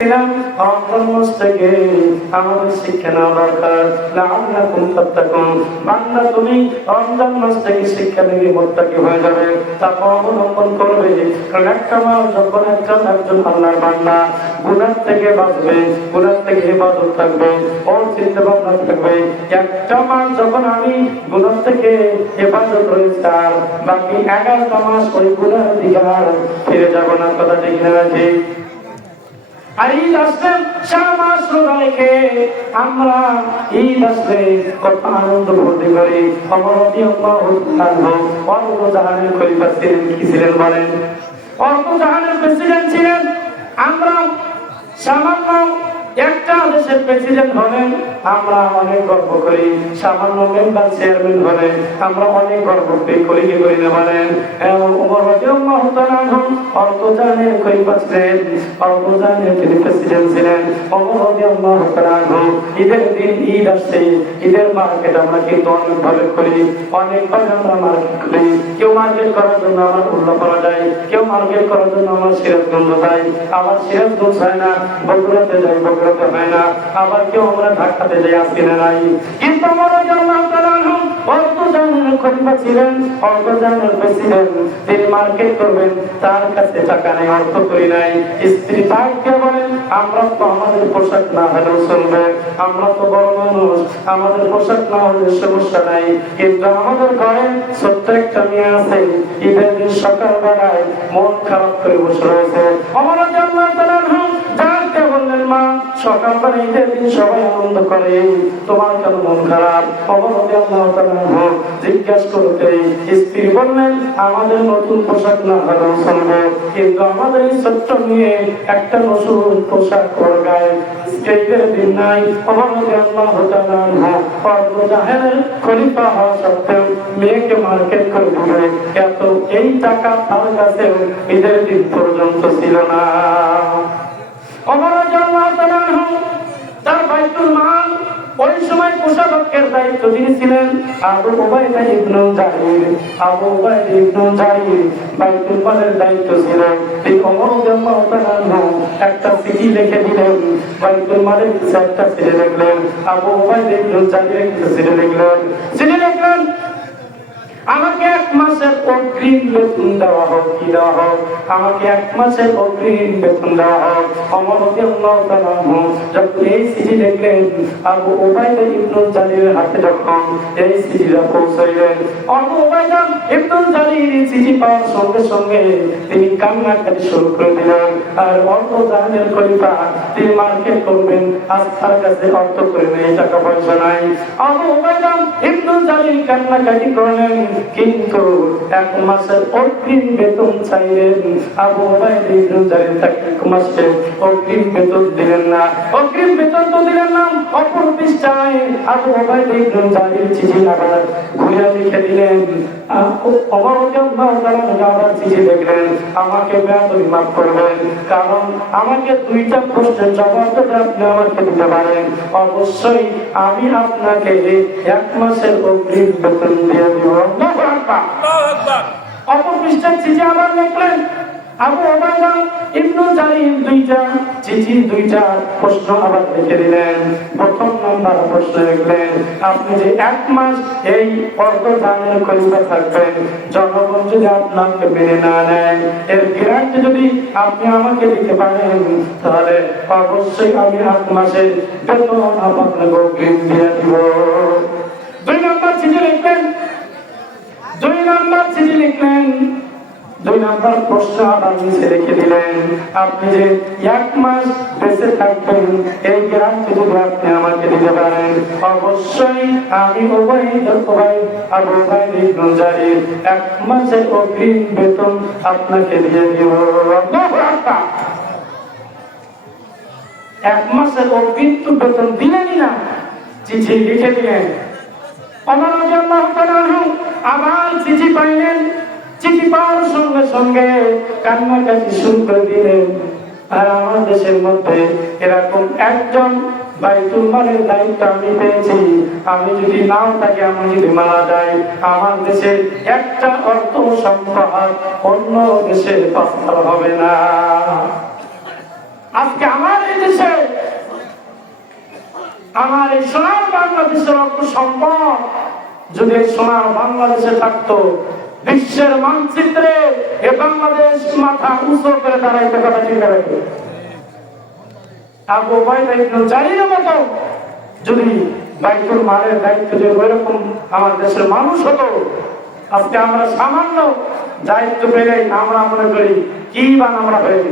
রমজান মাস থেকে আমাদের শিক্ষা নেওয়া দরকার। লাআল্লাকুম তাত্তাকুন, বান্দা তুমি রমজান মাস থেকে শিক্ষা নিয়ে মুত্তাকি হয়ে যাবে, তাকওয়া অবলম্বন করবে। কারণ একটা মাস যখন একজন আল্লাহর বান্দা গুনাহ থেকে বাঁচবে, গুনাহ থেকে ইবাদত থাকবে, ওর চিন্তা ভাবনা থাকবে, একটা মাস যখন আমি গুনাহ থেকে ইবাদত রয়েছে আর বাকি 11টা মাস ওই গুনাহের দিকে আর ফিরে যাব না। কথা ঠিক না ঠিক? আর ঈদ আসলে সারা মাস রোজা রেখে আমরা ঈদ আসলে কত আনন্দ ভর্তি করি। জাহানের খলিফা ছিলেন, কি ছিলেন বলেন? জাহানের প্রেসিডেন্ট ছিলেন। আমরা সামান্য একটা দেশের প্রেসিডেন্ট হলেন আমরা অনেক গর্ব করি, সামান্য মেম্বার চেয়ারম্যান হলে আমরা অনেক গর্ব করি, কি করি না বলেন? ওমর রাদিয়াল্লাহু তাআলা অর্থজানের খলিফা ছিলেন, অর্থজানের তিনি প্রেসিডেন্ট ছিলেন। ওমর রাদিয়াল্লাহু তাআলা ঈদের দিন, ঈদ আসছে, ঈদের মার্কেট আমরা কিন্তু অনেক ভাবে করি, অনেকভাবে আমরা মার্কেট করি। কেউ মার্কেট করার জন্য আমার উল্লাপাড়া যায়, কেউ মার্কেট করার জন্য আমার সিরাজগঞ্জ যায়, আবার সিরাজগঞ্জ হয় না বগুড়াতে যাই, বগুড়াতে হয় না, আবার কেউ আমরা ঢাকাতে যাই, আসি না নাই। কিন্তু ওমর রাদিয়াল্লাহু তাআলা অর্থজানের খলিফা ছিলেন, অর্থজানের প্রেসিডেন্ট, তিনি মার্কেট করবেন, তার কাছে টাকা নেই, অর্থ করি নাই। স্ত্রী তাকে বলেন আমরা তো আমাদের পোশাক না হলেও চলবে, আমরা তো বড় মানুষ, আমাদের পোশাক না হলে সমস্যা নাই, কিন্তু আমাদের ঘরে ছোট্ট একটা মেয়ে আছে, ঈদের দিন সকালবেলায় মন খারাপ করে বসে রয়েছে। ওমর রাদিয়াল্লাহু তাআলা তাকে বললেন মা, সকালবেলা ঈদের দিন সবাই আনন্দ করে, তোমার কেন মন খারাপ? ওমর রাদিয়াল্লাহু তাআলা জিজ্ঞাসা করতে স্ত্রী বললেন আমাদের নতুন পোশাক না হলেও চলবে, কিন্তু আমাদের এই ছোট্ট মেয়ে একটা নতুন পোশাক ওর গায়ে ঈদের দিন নাই। ওমর রাদিয়াল্লাহু তাআলা জাহানের খলিফা হওয়া সত্ত্বেও মেয়েকে মার্কেট করে দিবে, এত এই টাকা তার কাছে ঈদের দিন পর্যন্ত ছিল না। ওমর রাদিয়াল্লাহু তাআলা তার বাইতুল মাল, ওই সময় কোষাধ্যক্ষের দায়িত্ব যিনি ছিলেন আবু উবাইদা ইবনে জারির, আবু উবাইদা ইবনে জারির বাইতুল মালের দায়িত্ব ছিল। এই ওমর রাদিয়াল্লাহু তাআলা একটা চিঠি লিখে দিলেন, বাইতুল মালের একটা চিঠি লিখলেন, আবু উবাইদা ইবনে জারির একটা চিঠি লিখলেন আমাকে 1 মাসের অগ্রিম বেতন দেওয়া হোক, কি দেওয়া হোক? আমাকে 1 মাসের অগ্রিম বেতন দেওয়া হোক। ওমর রাদিয়াল্লাহু তাআলা যখন এই চিঠি লিখলেন আবু উবাইদা ইবনে জারিরের হাতে, যখন এই চিঠিটা পৌঁছাইলেন, আবু উবাইদা ইবনে জারির চিঠি পাওয়ার সঙ্গে সঙ্গে তিনি কান্নাকাটি শুরু করে দিলেন। আর অর্থজানের খলিফা তিনি মার্কেট করবেন, আর তার কাছে অর্থ করে নেই, টাকা পয়সা নাই। আবু উবাইদা ইবনে জারির কান্নাকাটি করলেন, কিন্তু 1 মাসের অগ্রিম বেতন চাইলেন। আবু উবাইদা ইবনে জারির তাকে 1 মাসের অগ্রিম বেতন দিলেন না, অগ্রিম বেতন তো দিলেন না। অপর পৃষ্ঠায় আবু উবাইদা ইবনে জারির চিঠি আবার ঘুরে লিখে দিলেন, ওমর রাদিয়াল্লাহু তাআলা আবার চিঠি লিখলেন আমাকে বেয়াদবি মাফ করবেন, কারণ আমাকে 2টা প্রশ্নের জবাব যদি আপনি আমাকে দিতে পারেন অবশ্যই আমি আপনাকে 1 মাসের অগ্রিম বেতন দিয়ে দিব। অপর পৃষ্ঠায় চিঠি আবার লিখলেন আবু উবাইদা ইবনে জারির 2টা চিঠি, 2টা প্রশ্ন আবার লিখে দিলেন। প্রথম নাম্বার প্রশ্ন লিখলেন আপনি যে 1 মাস এই অর্থজানের খলিফা থাকবেন, জনগণ যদি আপনাকে মেনে না নেয়, এর গ্যারান্টি যদি আপনি আমাকে দিতে পারেন, তাহলে অবশ্যই আমি 1 মাসের বেতন আপনাকে অগ্রিম দিয়ে দিব। 2 নাম্বার চিঠি লিখলেন, 2 নাম্বার প্রশ্ন আবার নিচে রেখে দিলেন আপনি যে 1 মাস বেঁচে থাকবেন, এই গ্যারান্টি যদি আপনি আমাকে দিতে পারেন, অবশ্যই আমি আবু উবাইদা ইবনে জারির 1 মাসের অগ্রিম বেতন আপনাকে দিয়ে দিব। 1 মাসের অগ্রিম বেতন দিলেনই না, চিঠি লিখে দিলেন। ওমর রাদিয়াল্লাহু তাআলা আবার চিঠি পাইলেন, চিঠি পাওয়ার সঙ্গে সঙ্গে কান্নাকাটি শুরু করে দিলেন। আর আমার দেশের মধ্যে এরকম একজন বাইতুল মালের দায়িত্ব আমি পেয়েছি, আমি যদি নাও থাকি, আমি যদি মারা যাই, আমার দেশের একটা অর্থ সম্পদ অন্য দেশের পাচার হবে না। আজকে আমার এই দেশে, আমার এই সোনার বাংলাদেশের অর্থ সম্পদ যদি এই সোনার বাংলাদেশে থাকতো, বিশ্বের মানচিত্রে এ বাংলাদেশ মাথা উঁচু করে দাঁড়াইতে, কথা ঠিক রাখবে। আবু উবাইদা ইবনে জারিরের মতো যদি বাইতুল মালের দায়িত্ব যে ওইরকম আমার দেশের মানুষ হতো, আজকে আমরা সামান্য দায়িত্ব পেলেই আমরা মনে করি কি বা আমরা হয়ে গেছি।